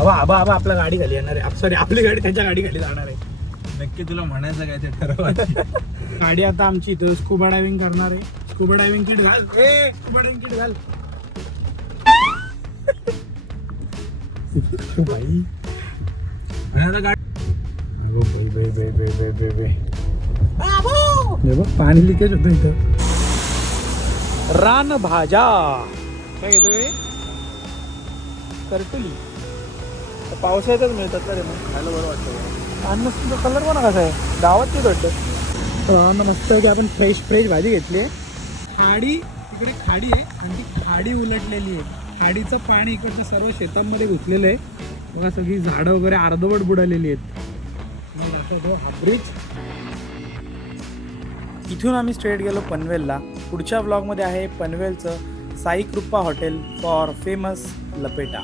आबा आबा आबा आपल्या गाडी खाली येणार आहे. सॉरी आपली गाडी त्यांच्या गाडी खाली जाणार आहे. नक्की तुला म्हणायचं काय ते ठरवायचं. गाडी आता आमची इथं स्कुबा डायव्हिंग करणार आहे. स्कुबा डायव्हिंग किट घाल. स्कुबा डायव्हिंग किट घाल. भाई आणि आता गाडी पाणी लिकेज होतं इथं. रान भाज्या काय घेतोय करटुली पावसाळ्यातच मिळतात का रे मग खायला बरं वाटतं. अन्न तुझा कलर पण कसा आहे गावात ते वाटतं. मस्त की आपण फ्रेश भाजी घेतली आहे. खाडी इकडे खाडी आहे आणि ती खाडी उलटलेली आहे. खाडीचं पाणी इकडनं सर्व शेतांमध्ये घुसलेलं आहे. बघा सगळी झाडं वगैरे अर्धवट बुडालेली आहेत. हा ब्रिज. इथून आम्ही स्ट्रेट गेलो पनवेलला. पुढच्या ब्लॉगमध्ये आहे पनवेलचं साई कृपा हॉटेल फॉर फेमस लपेटा.